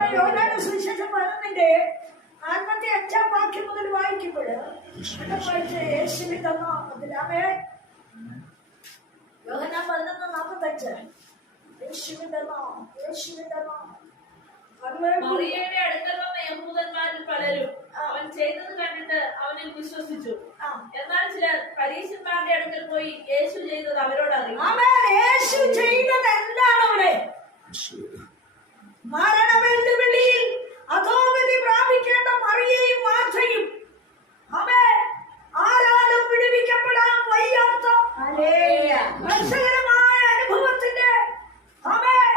യോനാന്റെ സുവിശേഷം പതിനൊന്നിന്റെ നാൽപ്പത്തി അഞ്ചാം വാക്യം മുതൽ വായിക്കുമ്പോൾ നാമത്തിലാമേ യോഹന്നാൻ പതിനൊന്ന് നാൽപ്പത്തഞ്ച്. നാമം അതുപോലെ മറിയയുടെ അടുക്കൽ വന്ന യഹൂദന്മാരിൽ പലരും അവൻ ചെയ്തത് കണ്ടിട്ട് അവനിൽ വിശ്വസിച്ചു. എന്നാൽ ചിലർ പരീക്ഷന്മാരുടെ അടുക്കൽ പോയി യേശു ചെയ്തത് അവരോട് അറിയാം ആമേൻ. യേശു ചെയ്തത് എന്താണ് അവിടെ? മരണവെല്ലുവിളിയിൽ അധോഗതി പ്രാപിക്കേണ്ട മറിയയും മാർച്ചയും അവൻ ആരാലും വിടുവിക്കപ്പെടാൻ വയ്യാത്ത കർഷകരമായ അനുഭവത്തിന്റെ അവൻ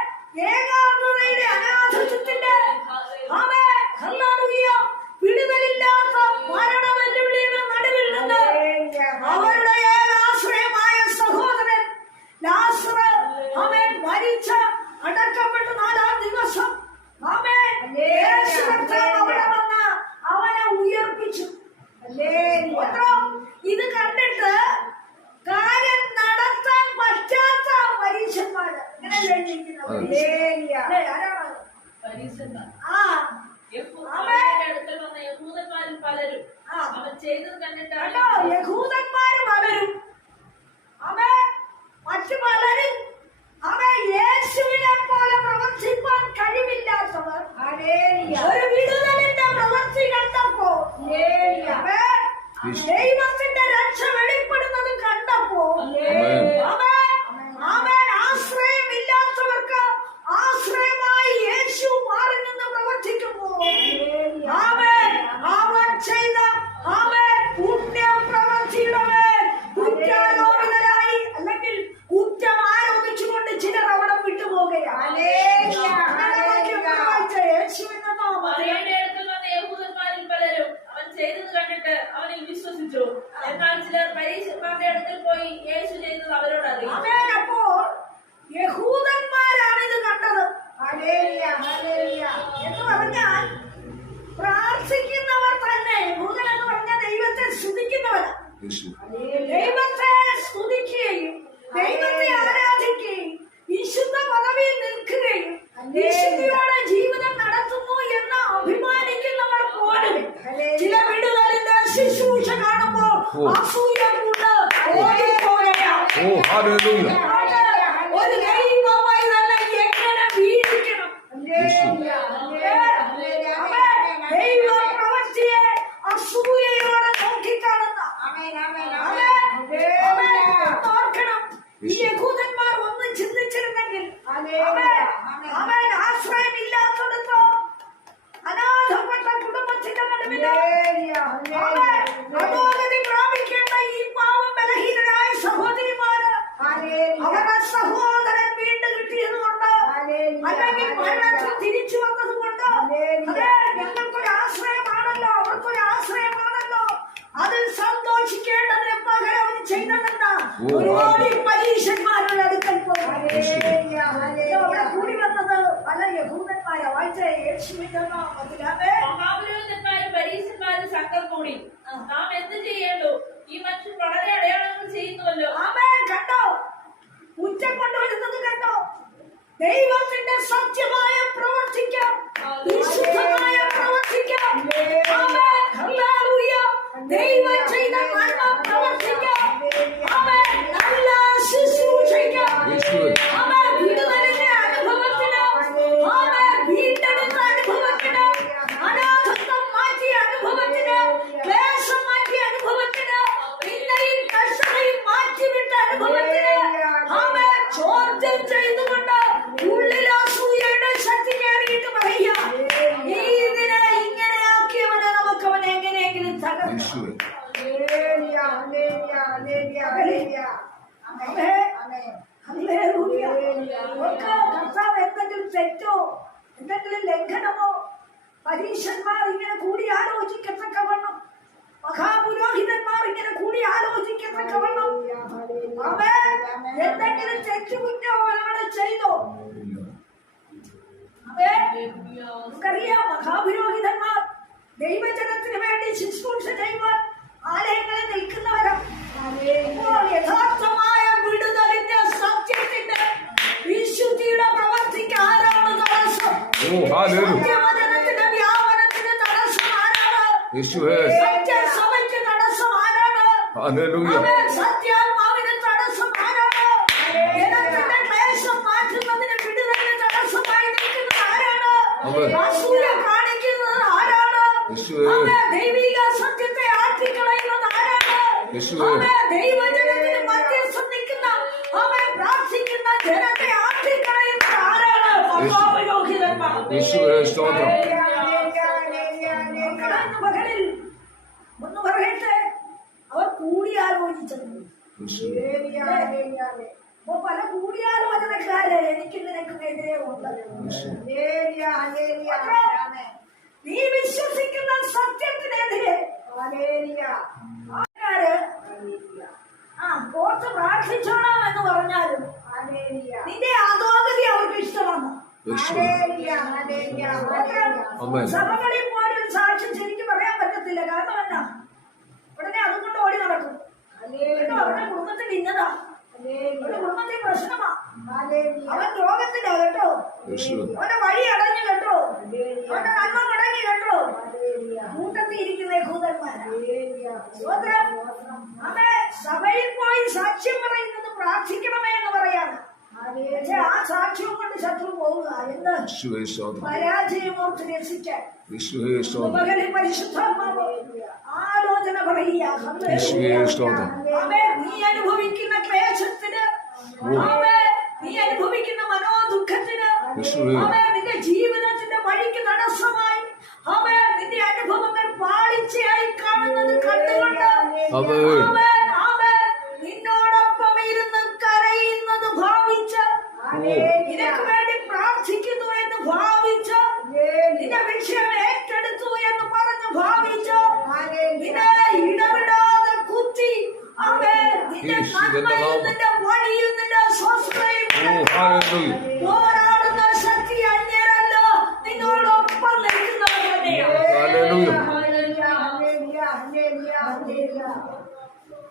ഏകാഗ്രതയുടെ അനാഥത്വത്തിന്റെ അവൻ ഹല്ലേലൂയ വിടുതലില്ലാത്ത മരണവെല്ലുവിളിയുടെ നടുവിൽ നിന്ന് അവരുടെ ഏകാശ്രയമായ സഹോദരൻ ലാസറ് അവൻ മരിച്ച അടക്കപ്പെട്ട് നാലാം ദിവസം അവൻ യേശു കർത്താവ് അവിടെ വന്ന് അവനെ ഉയർപ്പിച്ചു സ്തോത്രം. ഇത് കണ്ടിട്ട് കാര്യം നടത്താൻ പറ്റാത്ത പരീക്ഷന്മാര്. പലരും. ആ. അവൻ ചെയ്തത് കണ്ടിട്ട് കണ്ടോ? യഹൂദന്മാര് പലരും അവൻ മറ്റു പലരും അവൻ യേശുവിനെ പോലെ പ്രവർത്തിപ്പാൻ കഴിവില്ലാത്തവർ. ഒരു വിടുതലിന്റെ പ്രവൃത്തി കണ്ടപ്പോ അവൻ ദൈവത്തിന്റെ രക്ഷ വെളിപ്പെടുന്നത് കണ്ടപ്പോ അവൻ അവൻ ആശ്രയമില്ലാത്തവർക്ക് ആശ്രയമായി യേശു മാറി നിന്ന് പ്രവർത്തിക്കുമ്പോ അവൻ അവൻ ചെയ്ത അവൻ പുണ്യപ്രവൃത്തിയുടെ മേൽ കുറ്റാരോപിതരായി അല്ലെങ്കിൽ കുറ്റം ആരോപിച്ചുകൊണ്ട് ചിലർ അവിടെ വിട്ടുപോകുകയാണ് അങ്ങനെ വായിച്ച യേശുവിന്റെ നാമത്തിൽ മറിയയുടെ അടുക്കൽ വന്ന യഹൂദന്മാരിൽ പലരും അവൻ ചെയ്തത് കണ്ടിട്ട് അവനിൽ വിശ്വസിച്ചു എന്നാൽ ചിലർ പരീശന്മാരുടെ അടുക്കൽ പോയി ചെയ്തത് അവരോട് അവൻ അപ്പോൾ യഹൂദന്മാരാണ് ഇത് കണ്ടത്. എന്ന് പറഞ്ഞാൽ പ്രാർത്ഥിക്കുന്നവർ തന്നെ. യഹൂദൻ എന്ന് പറഞ്ഞാൽ ദൈവത്തെ സ്തുതിക്കുന്നവരാണ് ദൈവത്തെ സ്തുതിക്കുകയും ദൈവത്തെ ആരാധിക്കുകയും വിശുദ്ധ പദവിയിൽ നിൽക്കുകയും വിശുദ്ധിയോടെ ജീവിതം നടത്തുന്നു എന്ന് അഭിമാനിക്കുന്നവർ പോലും. ചില വീടുകളിലെ ശുശ്രൂഷ കാണുമ്പോൾ അസൂയ കൊണ്ട് ഓടിപ്പോകുകയാണ് ഓ ഹല്ലേലൂയ ഒരു ദൈവമായി തന്നെ എങ്ങനെ വീഴിക്കണം ദൈവ പ്രവൃത്തിയെ അസൂയയോടെ നോക്കിക്കാണുന്ന ഓർക്കണം ഈ യഹൂദന്മാർ ഒന്നും ചിന്തിച്ചിരുന്നെങ്കിൽ അവൻ അവൻ ആശ്രയമില്ലാത്തടത്തോ അനാഥപ്പെട്ട കുടുംബത്തിന്റെ നടുവിൽ അവൻ അധോഗതി പ്രാപിക്കേണ്ട ഈ പാവം ബലഹീനരായ സഹോദരിമാര് അവരുടെ സഹോദരൻ വീണ്ടും കിട്ടിയത് കൊണ്ട് അല്ലെങ്കിൽ മരണത്തിൽ തിരിച്ചു വന്നത് കൊണ്ട് അതെ ഞങ്ങൾക്കൊരു ആശ്രയമാണല്ലോ അവർക്കൊരു ആശ്രയമാണല്ലോ അതിൽ സന്തോഷിക്കേണ്ടതിന് പകരം അവർ ചെയ്തതെന്താ ഓ, ഒരുപാട് പരീക്ഷന്മാരുടെ അടുക്കൽ പോയി. അവിടെ കൂടി വന്നത് പല യഹൂദന്മാരെ വായിച്ച യേശുവിന്റെ സംഘം കൂടി. നാം എന്ത് ചെയ്യേണ്ടു? ഈ മനുഷ്യൻ വളരെ അടയാളങ്ങൾ ചെയ്യുന്നുവല്ലോ. ആമേൻ കണ്ടോ? ഉച്ച കൊണ്ടുവരുന്നത് കണ്ടോ? ദൈവത്തിന്റെ സത്യമായ പ്രവർത്തിക്കാം വിശുദ്ധമായ പ്രവർത്തിക്കാം ആമേൻ ഹല്ലേലൂയ ദൈവം ചെയ്ത നന്മ പ്രവർത്തിക്കാം ആമേൻ നല്ല ശുശ്രൂഷിക്കാം യേശുവേ. ആമേൻ വിടുതലിന്റെ അനുഭവത്തിന് ആമേൻ വീണ്ടെടുത്ത അനുഭവത്തിന് അനാഥത്വം മാറ്റിയ അനുഭവത്തിന് ക്ലേശം മാറ്റിയ അനുഭവത്തിന് നിന്നയും കർഷകയും മാറ്റിവിട്ട അനുഭവത്തിന് ആമേൻ ചോദ്യം ചെയ്തുകൊണ്ട് ഉള്ളിൽ അസൂയയുടെ ശക്തി കയറിയിട്ട് പറയുക നീ ഇതിനെ ഇങ്ങനെ ആക്കിയവനെ നമുക്ക് അവൻ എങ്ങനെയെങ്കിലും തകർക്കും യേശുവേ കർത്താവ് എന്തെങ്കിലും തെറ്റോ എന്തെങ്കിലും ലംഘനമോ പരീക്ഷന്മാർ ഇങ്ങനെ കൂടി ആലോചിക്കത്തക്കവണ്ണം മഹാപുരോഹിതന്മാർ ഇങ്ങനെ കൂടി ആലോചിക്കത്തക്കവണ്ണം അവൻ എന്തെങ്കിലും തെറ്റുകുറ്റോ ഒരാൾ ചെയ്തോ? അവൻ നമുക്കറിയാം മഹാപുരോഹിതന്മാർ ദൈവജനത്തിന് വേണ്ടി ശുശ്രൂഷ ചെയ്യുവാൻ ആലയങ്ങളിൽ നിൽക്കുന്നവരാണ് ഇപ്പോൾ യഥാർത്ഥമായ വിടുതലിന്റെ സത്യത്തിന്റെ വിശുദ്ധിയുടെ പ്രവർത്തിക്ക് ആരാണ് തടസ്സം? സത്യമതനത്തിന്റെ വ്യാപനത്തിന് തടസ്സം ആരാണ്? സത്യസഭയ്ക്ക് തടസ്സം ആരാണ് ഹാലേലൂയ അവൻ സത്യാത്മാവിന് തടസ്സം ആരാണ് ജനത്തിന്റെ ക്ലേശം മാറ്റുന്നതിന് വിടുതലിന് തടസ്സമായി നിൽക്കുന്നത് ആരാണ് അവൻ. അസൂയ കാണിക്കുന്നത് ആരാണ് യേശുവേ. അവൻ ദൈവിക സത്യത്തെ ആട്ടിക്കളയുന്നത് ആരാണ് യേശുവേ. അവൻ ദൈവജനത്തിന് മധ്യസ്ഥം നിൽക്കുന്ന അവൻ പ്രാർത്ഥിക്കുന്ന ജനത്തെ ആട്ടിക്കളയുന്നത് ആരാണ്? ഇന്ന് പകലിൽ ഒന്ന് പറയട്ടെ? അവർ കൂടിയാലോചിച്ചത്. അപ്പൊ പല കൂടിയാലോചനക്കാര് എനിക്ക് നിനക്കെതിരെ ഉള്ളത് നീ വിശ്വസിക്കുന്ന സത്യത്തിനെതിരെ. ആ കോർത്ത് എന്ന് പറഞ്ഞാലും നിന്റെ അധോഗതി അവർക്ക് ഇഷ്ടമാണ്. സഭകളിൽ പോലും സാക്ഷ്യം ശരിക്കും പറയാൻ പറ്റത്തില്ല. കാരണം എന്നാ ഉടനെ അതുകൊണ്ട് ഓടി നടക്കും. അവരുടെ കുടുംബത്തിൽ ഇന്നതാ. അവരുടെ കുടുംബത്തിൽ പ്രശ്നമാ. അവൻ രോഗത്തിലാ കേട്ടോ. അവന്റെ വഴി അടഞ്ഞു കേട്ടോ. അവന്റെ നന്മ മുടങ്ങി കേട്ടോ. ഇരിക്കുന്ന സഭയിൽ പോയി സാക്ഷ്യം പറയുന്നത് പ്രാർത്ഥിക്കണമേ എന്ന് പറയാണ്. ആ സാക്ഷ്യം കൊണ്ട് ശത്രു പോവുക. എന്ന് സ്തോത്രം. പരാജയമോർത്ത് രസിക്കാൻ പരിശുദ്ധാത്മാവ് ആലോചന പറയുക. നീ അനുഭവിക്കുന്ന ക്ലേശത്തിന് നീ അനുഭവിക്കുന്ന മനോദുഃഖത്തിന് നിന്റെ ജീവിതത്തിന്റെ വഴിക്ക് തടസ്സമായി നിന്റെ അനുഭവങ്ങൾ പാളിച്ചയായി കാണുന്നത് കണ്ടുകൊണ്ട് നിന്നോടൊപ്പം ഇരുന്ന് കരയുന്നത് ഭാവിച്ച് നിനക്ക് വേണ്ടി പ്രാർത്ഥിക്കുന്നു എന്ന് ഭാവിച്ച് നിന്റെ വിഷയം ഏറ്റെടുത്തു എന്ന് പറഞ്ഞ് ഭാവിച്ച് നിന്നെ ഇടവിടാതെ കുത്തി അവേ നിന്റെ യേശുവിന്റെ നന്മയും നാമം. നിന്റെ വഴിയും നിന്റെ സ്വസ്ഥയും ഓ ഹാലേലൂയ പോരാടുന്ന ശക്തി അന്യരല്ല നിന്നോടൊപ്പം നിൽക്കുന്നവർ തന്നെയാണ് ഹാലേലൂയ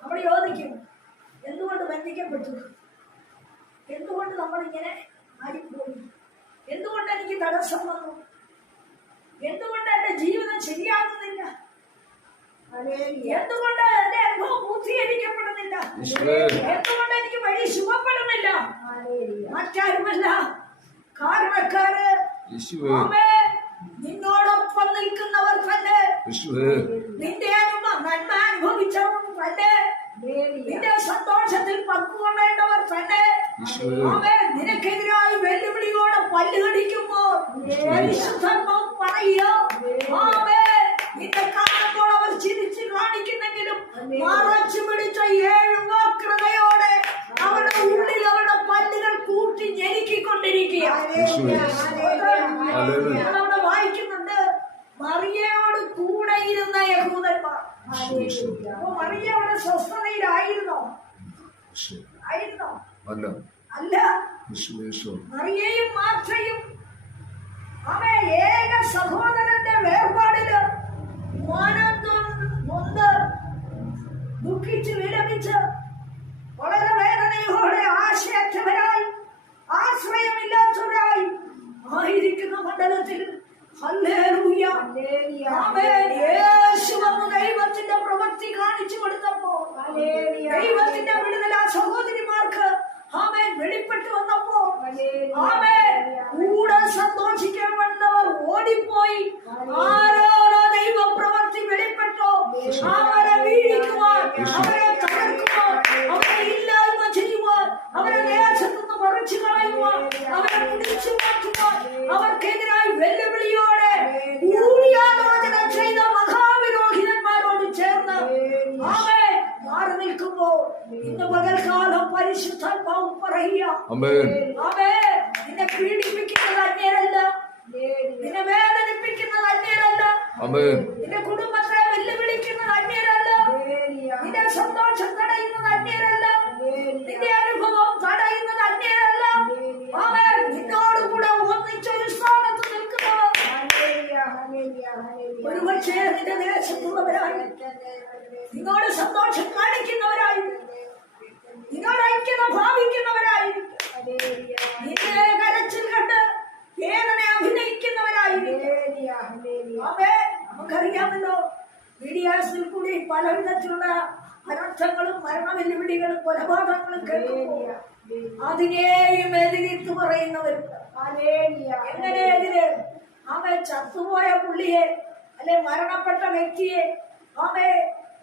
നമ്മൾ യോജിക്കും എന്തുകൊണ്ട് ബന്ധിക്കപ്പെട്ടു എന്തുകൊണ്ട് നമ്മൾ ഇങ്ങനെ ആയിപ്പോയി എന്തുകൊണ്ട് എനിക്ക് തടസ്സം വന്നു എന്തുകൊണ്ട് എന്റെ ജീവിതം ശരിയാകുന്നില്ല? എന്തുകൊണ്ട് എന്റെ അനുഭവം പൂർത്തീകരിക്കപ്പെടുന്നില്ല? എന്തുകൊണ്ട് എനിക്ക് വഴി ശുഭപ്പെടുന്നില്ല? മറ്റാരുമല്ല. കാരണക്കാര്. നിന്നോടൊപ്പം നിൽക്കുന്നവർ തന്നെ. നിന്റെ അനുഭവം നന്മ അനുഭവിച്ചവർ തന്നെ. നിന്റെ സന്തോഷത്തിൽ പങ്കുകൊള്ളേണ്ടവർ തന്നെ. അവൻ ആമേ, നിനക്കെതിരായി വെല്ലുവിളിയോടെ പല്ലുകടിക്കുമ്പോൾ പരിശുദ്ധത്വം പറയുക learn നിന്നെ പീഡിപ്പിക്കുന്നത് അന്യരല്ല. നിന്നെ വേദനിപ്പിക്കുന്നത് അന്യരല്ല. അമേൻ നിന്റെ കുടുംബത്തെ വെല്ലുവിളിക്കുന്നത് അന്യരല്ല. നിന്റെ സന്തോഷം തടയുന്നത് അന്യരല്ല. നിന്റെ അനുഭവം തടയുന്നത് അന്യരല്ല. ആമേ നിന്നോടുകൂടെ ഒന്നിച്ചൊരു സ്ഥാനത്ത് നിൽക്കുന്നവർ. ഒരുപക്ഷേ നിന്റെ ദേശത്തുള്ളവരായി. നിന്നോട് സന്തോഷം കാണിക്കുന്നവരായി. നിന്നോട് ഐക്യത ഭാവിക്കുന്നവരായി. നിന്നെ കരച്ചിൽ കണ്ട് വേദന അഭിനയിക്കുന്നവരായിരിക്കും ആമേ നമുക്കറിയാമല്ലോ മീഡിയാസിൽ കൂടി പല വിധത്തിലുള്ള അനർത്ഥങ്ങളും മരണവെല്ലുവിളികളും കൊലപാതകങ്ങളും കേൾക്കുമ്പോൾ അതിനെയും എതിരിത്ത് പറയുന്നവരുണ്ട്. എങ്ങനെ എതിര്? ആമെ ചത്തുപോയ പുള്ളിയെ അല്ലെ മരണപ്പെട്ട വ്യക്തിയെ ആമെ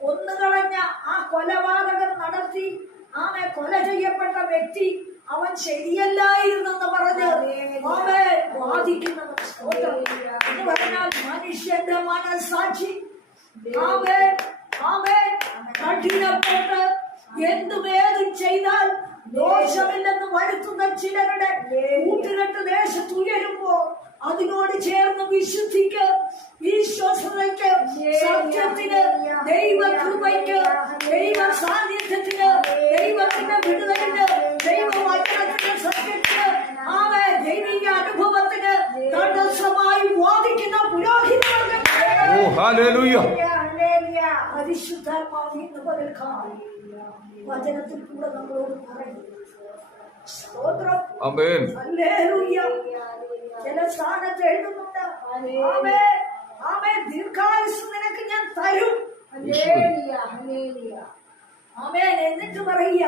ഒന്നുകളഞ്ഞ ആ കൊലപാതകം നടത്തി ആമെ കൊല ചെയ്യപ്പെട്ട വ്യക്തി അവൻ ശരിയല്ലായിരുന്നെന്ന് പറഞ്ഞ് അവൻ സ്തോത്രം. എന്ന് പറഞ്ഞാൽ മനുഷ്യന്റെ മനസാക്ഷി ആമേ ആമേ കഠിനപ്പെട്ട് എന്തുമേതും ചെയ്താൽ ദോഷമില്ലെന്ന് വരുത്തുന്ന ചിലരുടെ കൂട്ടുകെട്ട് ദേശത്തുയരുമ്പോ അതിനോട് ചേർന്ന് വിശുദ്ധിക്ക് വിശ്വസതയ്ക്ക് സത്യത്തിന് ദൈവകൃപയ്ക്ക് ദൈവ സാന്നിധ്യത്തിന് ദൈവത്തിന്റെ വിടുതലിന് ദൈവവചനത്തിന്റെ സത്യത്തിന് ആവെ ദൈവിക അനുഭവത്തിന് തടസ്സമായി വാദിക്കുന്ന പുരോഹിതർക്ക് പരിശുദ്ധാത്മാവ് ഇന്ന് പകൽക്കാലം വചനത്തിൽ കൂടെ നമ്മളോട് പറയും സ്തോത്രം. ചില സ്ഥാനത്ത് എഴുതുന്നുണ്ട്. ആമേ ആമേ ദീർഘായുസ് നിനക്ക് ഞാൻ തരും. ആമേൻ എന്നിട്ട് പറയുക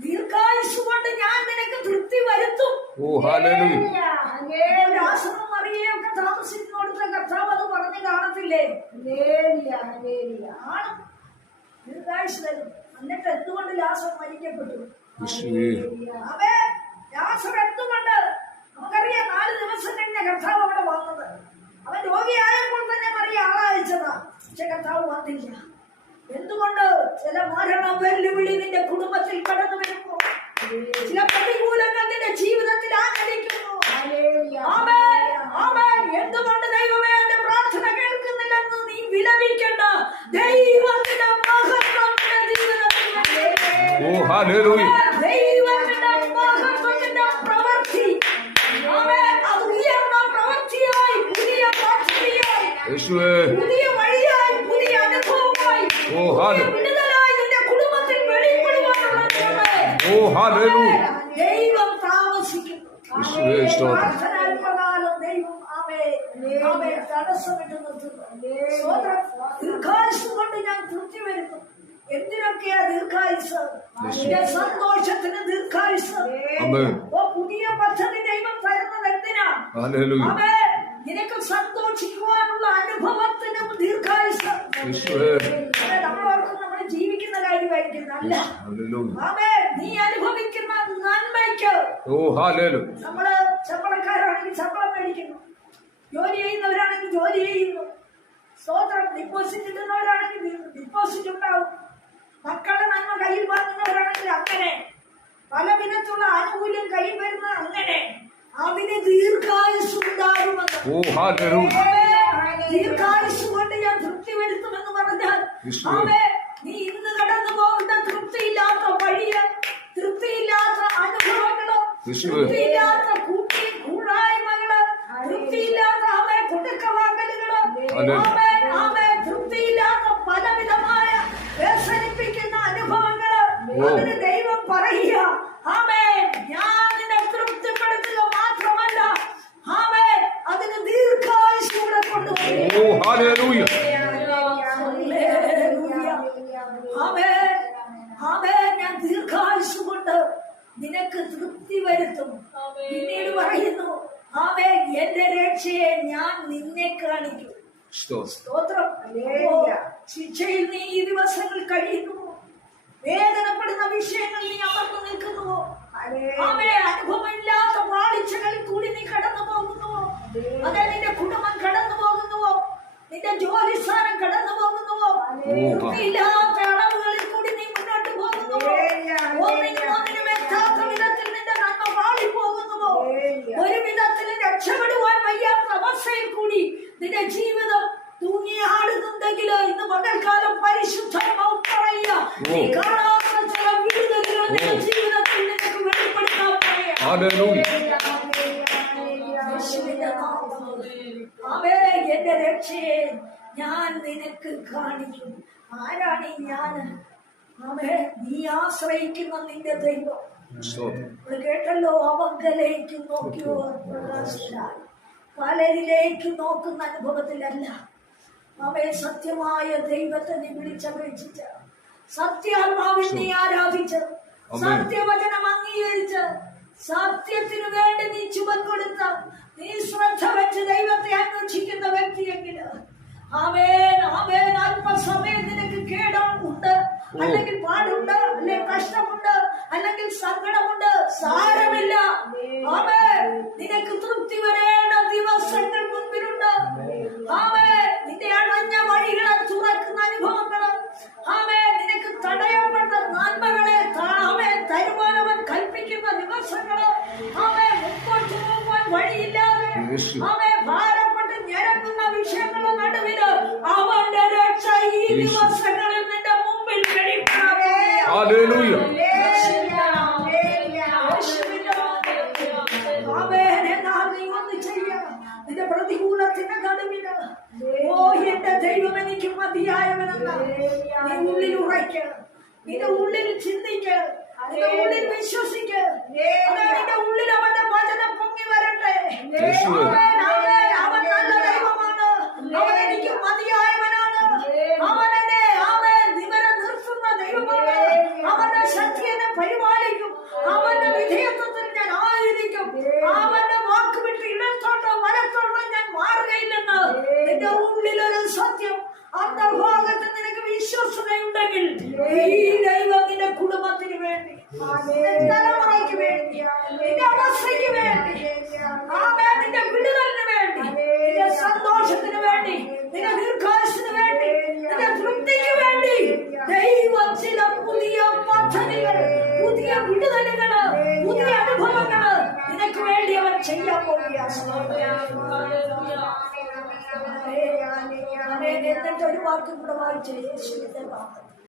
ദീർഘായുസ് കൊണ്ട് ഞാൻ നിനക്ക് തൃപ്തി വരുത്തും. രാസനും മറിയൊക്കെ താമസിക്കുന്നിടത്ത് കർത്താവ് അത് പറഞ്ഞു കാണത്തില്ലേ? ആണ്. ദീർഘായുസ് തരും. എന്നിട്ട് എന്തുകൊണ്ട് ലാസം മരിക്കപ്പെട്ടു? അവേ ലാസർ എന്തുകൊണ്ട്? നമുക്കറിയാം നാല് ദിവസം കഴിഞ്ഞ കർത്താവ് അവിടെ വന്നത് അവൻ രോഗിയായപ്പോൾ തന്നെ മറിയ ആളയച്ചതാ പക്ഷെ കർത്താവ് വന്നില്ല എന്തുകൊണ്ട് ചില മരണ വെല്ലുവിളി നിന്റെ കുടുംബത്തിൽ കടന്നു വരുമ്പോ ചില പ്രതികൂലങ്ങൾ നിന്റെ ജീവിതത്തിൽ ആചരിക്കുന്നു ആമേൻ, ആമേൻ. എന്തുകൊണ്ട് ദൈവമേ എന്റെ പ്രാർത്ഥന കേൾക്കുന്നില്ലെന്ന് നീ വിലപിക്കണ്ട? ദൈവത്തിന്റെ മഹത്വം ദൈവത്തിന്റെ മഹത്വത്തിന്റെ പ്രവൃത്തി. ആമേൻ. അത് ഉയർന്ന പ്രവൃത്തിയായി പുതിയ യേശുവേ. പുതിയ വഴിയായി പുതിയ അനുഭവമായി ഓ ഹാലേ വിടുതലായി നിന്റെ കുടുംബത്തിൽ വെളിപ്പെടുവാനുള്ള ദൈവമേ. ഓ ഹാലേലൂയ ദൈവം താമസിക്കുന്നു. ദൈവം ആമേൻ. ആമേൻ. തടസ്സമിട്ട് നിർത്തുന്നു. സ്തോത്രം. ദീർഘായുസ്സ് കൊണ്ട് ഞാൻ തൃപ്തി വരുന്നു. എന്തിനൊക്കെയാ ദീർഘായുസ്? നിന്റെ സന്തോഷത്തിന് ദീർഘായുസ്. ഓ പുതിയ പദ്ധതി ദൈവം തരുന്നത് എന്തിനാ. നിനക്ക് സന്തോഷിക്കുവാനുള്ള അനുഭവത്തിനും ദീർഘായുസ് യേശുവേ അതെ, നമ്മൾ ഓർക്കും നമ്മൾ ഹാലേലൂയ നീ അനുഭവിക്കുന്ന നന്മയ്ക്ക് നമ്മൾ ശമ്പളക്കാരാണെങ്കിൽ ശമ്പളം മേടിക്കുന്നു. ജോലി ചെയ്യുന്നവരാണെങ്കിൽ ജോലി ചെയ്യുന്നു. സ്തോത്രം ഡിപ്പോസിറ്റ് ഇടുന്നവരാണെങ്കിൽ ഡിപ്പോസിറ്റ് ഉണ്ടാവും. മക്കളുടെ നന്മ കയ്യിൽ വാങ്ങുന്നവരാണെങ്കിൽ അങ്ങനെ. പല വിധത്തിലുള്ള ആനുകൂല്യം കയ്യിൽ വരുന്ന അങ്ങനെ. അതിന് ദീർഘായുസ് ഉണ്ടാകുമെന്ന്. ദീർഘായുസ് കൊണ്ട് ഞാൻ തൃപ്തി വരുത്തുമെന്ന് പറഞ്ഞാൽ യേശുവേ. നീ ഇന്ന് കടന്നു പോകുന്ന തൃപ്തിയില്ലാത്ത വഴിയ തൃപ്തിയില്ലാത്ത തൃപ്തിയില്ലാത്ത കൂട്ടി കൂടായ്മകൾ തൃപ്തിയില്ലാത്ത കൊടുക്കവാങ്ങലുകൾ അതെ. ആമേ ആമേ തൃപ്തിയില്ലാത്ത പലവിധമായ വ്യസനിപ്പിക്കുന്ന അനുഭവങ്ങൾ ഓ. അതിന് ദൈവം പറയുക ആമേ ഞാൻ നിന്നെ തൃപ്തിപ്പെടുത്തുക മാത്രമല്ല ആമേ അതിന് ദീർഘായുസ് കൂടെ കൊണ്ടുവരും ഓ ഹാലേലൂയ ആമേൻ. ആമേൻ. ഞാൻ ദീർഘായുസ് കൊണ്ട് നിനക്ക് തൃപ്തി വരുത്തും. പിന്നീട് പറയുന്നു ആവേ എന്റെ രക്ഷയെ ഞാൻ നിന്നെ കാണിക്കും. സ്തോത്രം. ശിക്ഷയിൽ നീ ഈ ദിവസങ്ങൾ കഴിയുന്നു. വേദനപ്പെടുന്ന വിഷയങ്ങൾ നീ അമർന്നു നിൽക്കുന്നു. ആമേ അനുഭവമില്ലാത്ത വാളിച്ചകളിൽ കൂടി നീ കടന്നു പോകുന്നുവോ അതെ നിന്റെ കുടുംബം കടന്നു പോകുന്നുവോ നിന്റെ ജോലി സ്ഥാനം കടന്നു പോകുന്നുവോ ഇല്ലാത്ത അളവുകളിൽ കൂടി നീ മുന്നോട്ട് പോകുന്നുവോ ഒന്നിനും ഒന്നിനും എത്താത്ത വിധത്തിൽ നിന്റെ നന്മ വാളി പോകുന്നുവോ ഒരു വിധത്തിൽ രക്ഷപ്പെടുവാൻ വയ്യാത്ത അവസ്ഥയിൽ കൂടി നിന്റെ ജീവിതം തൂങ്ങിയാടുന്നുണ്ടെങ്കിൽ ഇന്ന് പകൽക്കാലം പരിശുദ്ധമാവും പറയുക നീ കാണാത്ത ചില വിടുതലുകൾ നിന്റെ ജീവിതത്തിൽ നിനക്ക് വെളിപ്പെടുത്താൻ പറയാം ഹാലേലൂയ യേശുവിന്റെ നാമത്തിൽ. ആമേ, എന്റെ രക്ഷയെ ഞാൻ നിനക്ക് കാണിക്കും ആരാണ് ഞാൻ നീ ആശ്രയിക്കുന്ന നിന്റെ ദൈവം. കേട്ടല്ലോ അവങ്കലേക്ക് നോക്കിയോ? പലരിലേക്ക് നോക്കുന്ന അനുഭവത്തിലല്ല. അവയെ സത്യമായ ദൈവത്തെ നീ വിളിച്ചപേക്ഷിച്ച് സത്യാത്മാവിൽ നീ ആരാധിച്ച് സത്യവചനം അംഗീകരിച്ച് സത്യത്തിനു വേണ്ടി നീ ചുവൻ കൊടുത്ത നീ ശ്രദ്ധ വെച്ച് ദൈവത്തെ അന്വേഷിക്കുന്ന വ്യക്തിയെങ്കിൽ ആമേൻ ആമേൻ. അല്പസമയം നിനക്ക് കേടുണ്ട് അല്ലെങ്കിൽ പാടുണ്ട് അല്ലെങ്കിൽ കഷ്ടമുണ്ട് അല്ലെങ്കിൽ സങ്കടമുണ്ട് സാരമില്ല. ആമേൻ. നിനക്ക് തൃപ്തി വരേണ്ട ദിവസങ്ങൾ മുൻപിലുണ്ട്. ആമേൻ. നിന്റെ അടഞ്ഞ വഴികളെ തുറക്കുന്ന അനുഭവങ്ങൾ. ആമേൻ. നിനക്ക് തടയപ്പെട്ട നന്മകളെ ആമേ തരുമാനവൻ കൽപ്പിക്കുന്ന ദിവസങ്ങൾ. ആമേൻ. മുമ്പോട്ട് പോകുവാൻ വഴിയില്ലാതെ. യേശു. ആമേൻ ഭാരപ്പെട്ട് ഞരങ്ങുന്ന വിഷയങ്ങളുടെ നടുവിൽ അവന്റെ രക്ഷ ഈ യേശു. ദിവസങ്ങളിൽ നിന്റെ മുമ്പിൽ വെളിപ്പെടവേ ഹല്ലേലൂയ. ആമേൻ എന്നാൽ നീ ഒന്ന് ചെയ്യാം നിന്റെ പ്രതികൂലത്തിന്റെ നടുവിൽ ഓ എന്റെ ദൈവം എനിക്ക് മതിയായവനെന്ന നീ ഉള്ളിൽ ഉറയ്ക്ക നിന്റെ ഉള്ളിൽ ചിന്തിക്ക നിന്റെ ഉള്ളിൽ വിശ്വസിക്ക അതെ നിന്റെ ഉള്ളിൽ അവന്റെ വചനം പൊങ്ങി വരട്ടെ. അവൻ നല്ല ദൈവമാണ്. അവൻ എനിക്ക് അവൻ എന്നെ ആമേൻ നിവരെ നിർത്തുന്ന ദൈവമാണ് അവന്റെ ശക്തി എന്നെ പരിപാലിക്കും. അവന്റെ വിധേയത്വത്തിൽ ഞാൻ ആയിരിക്കും. അവന്റെ വാക്ക് വിട്ട് ഇടത്തോട്ടോ വലത്തോട്ടോ ഞാൻ മാറുകയില്ലെന്ന്. നിന്റെ ഉള്ളിലൊരു സത്യം അന്തർഭാഗത്ത് നിനക്ക് വിശ്വസതയുണ്ടെങ്കിൽ ഈ ദൈവം നിന്റെ കുടുംബത്തിന് വേണ്ടി തലമുറയ്ക്ക് വേണ്ടി നിന്റെ അവസ്ഥയ്ക്ക് വേണ്ടി ആമേൻ. എന്നിട്ട് ഒരു വാക്കും കൂടെ വായിച്ചു